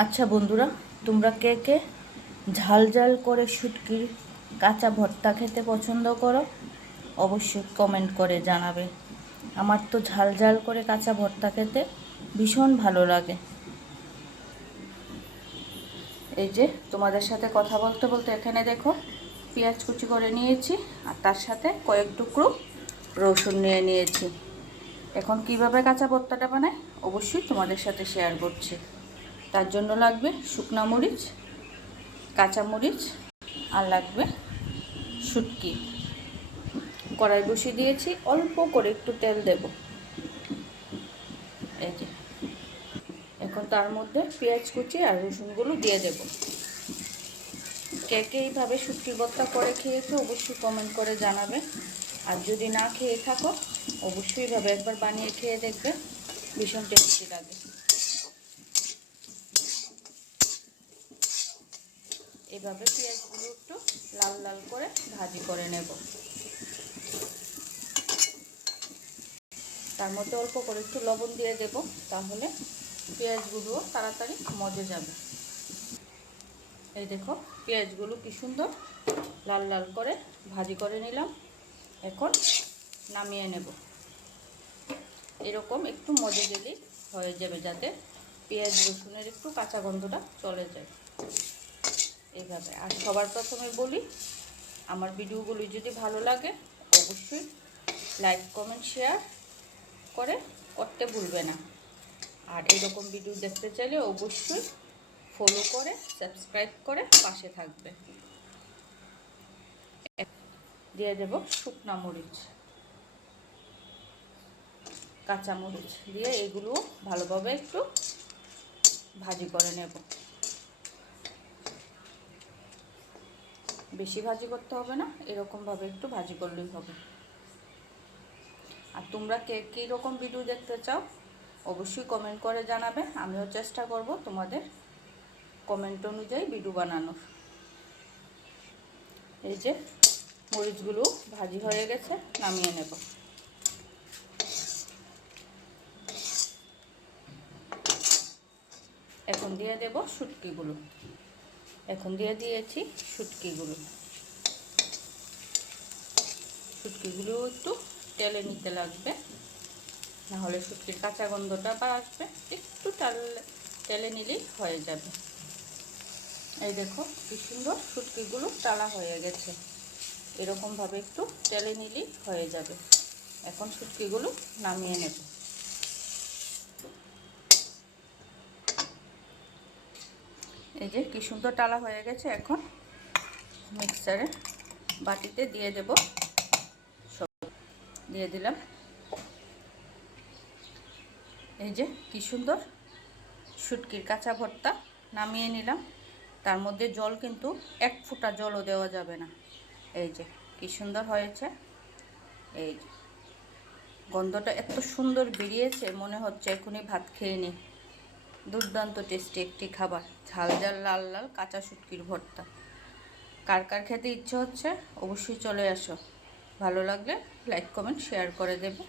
আচ্ছা বন্ধুরা, তোমরা কে কে ঝাল ঝাল করে শুটকির কাঁচা ভর্তা খেতে পছন্দ করো? অবশ্যই কমেন্ট করে জানাবে। আমার তো ঝাল ঝাল করে কাঁচা ভর্তা খেতে ভীষণ ভালো লাগে। এই যে তোমাদের সাথে কথা বলতে বলতে এখানে দেখো পেঁয়াজ কুচি করে নিয়েছি, আর তার সাথে কয়েক টুকরো রসুন নিয়ে নিয়েছি। এখন কিভাবে কাঁচা ভর্তাটা বানাই অবশ্যই তোমাদের সাথে শেয়ার করছি। তার জন্য লাগবে শুকনা মরিচ, কাঁচা মরিচ, আর লাগবে শুটকি। কড়াই বসিয়ে দিয়েছি, অল্প করে একটু তেল দেব। এই যে এখন তার মধ্যে পেঁয়াজ কুচি আর রসুনগুলো দিয়ে দেব। কে কে এইভাবে শুটকির ভর্তা করে খেয়েছো অবশ্যই কমেন্ট করে জানাবে। আর যদি না খেয়ে থাকো অবশ্যই এইভাবে একবার বানিয়ে খেয়ে দেখবে, ভীষণ টেস্টি লাগে। এভাবে পেঁয়াজগুলো একটু লাল লাল করে ভাজি করে নেব। তার মধ্যে অল্প করে একটু লবণ দিয়ে দেব, তাহলে পেঁয়াজগুলো তাড়াতাড়ি মজে যাবে। এই দেখো পেঁয়াজগুলো কি সুন্দর লাল লাল করে ভাজি করে নিলাম। এখন নামিয়ে নেব। এরকম একটু মজে গেলেই হয়ে যাবে, যাতে পেঁয়াজ রসুনের একটু কাঁচা গন্ধটা চলে যায় এইভাবে। আর সবার প্রথমে বলি, আমার ভিডিওগুলি যদি ভালো লাগে অবশ্যই লাইক কমেন্ট শেয়ার করতে ভুলবে না। আর এরকম ভিডিও দেখতে চাইলে অবশ্যই ফলো করে সাবস্ক্রাইব করে পাশে থাকবে। দিয়ে দেব শুকনা মরিচ, কাঁচা মরিচ দিয়ে এগুলো ভালোভাবে একটু ভাজি করে নেব। বেশি ভাজি করতে হবে না, এরকমভাবে একটু ভাজি করলেই হবে। আর তোমরা কে কী রকম ভিডিও দেখতে চাও অবশ্যই কমেন্ট করে জানাবে। আমিও চেষ্টা করব তোমাদের কমেন্ট অনুযায়ী ভিডিও বানানোর। এই যে মরিচগুলো ভাজি হয়ে গেছে, নামিয়ে নেব। এখন দিয়ে দেব শুটকিগুলো। এখন দিয়ে দিয়েছি শুটকিগুলো একটু তেলে নিতে লাগবে, নাহলে শুটকির কাঁচা গন্ধটা আসবে। একটু তেলে নিলেই হয়ে যাবে। এই দেখো কি সুন্দর শুটকিগুলো টালা হয়ে গেছে। এরকমভাবে একটু তেলে নিলেই হয়ে যাবে। এখন শুটকিগুলো নামিয়ে নেব। এই যে কি সুন্দর টালা হয়ে গেছে। এখন মিক্সারে বাটিতে দিয়ে দেব। সব দিয়ে দিলাম। এই যে কি সুন্দর শুটকির কাঁচা ভর্তা নামিয়ে নিলাম। তার মধ্যে জল কিন্তু এক ফোঁটা জলও দেওয়া যাবে না। এই যে কি সুন্দর হয়েছে। এই গন্ধটা এত সুন্দর বেরিয়েছে, মনে হচ্ছে এখনই ভাত খেয়ে নিই। দুর্দান্ত টেস্টি একটি খাবার, ঝাল ঝাল লাল লাল কাঁচা শুটকির ভর্তা। কার কার খেতে ইচ্ছে হচ্ছে অবশ্যই চলে আসো। ভালো লাগলে লাইক কমেন্ট শেয়ার করে দেবে।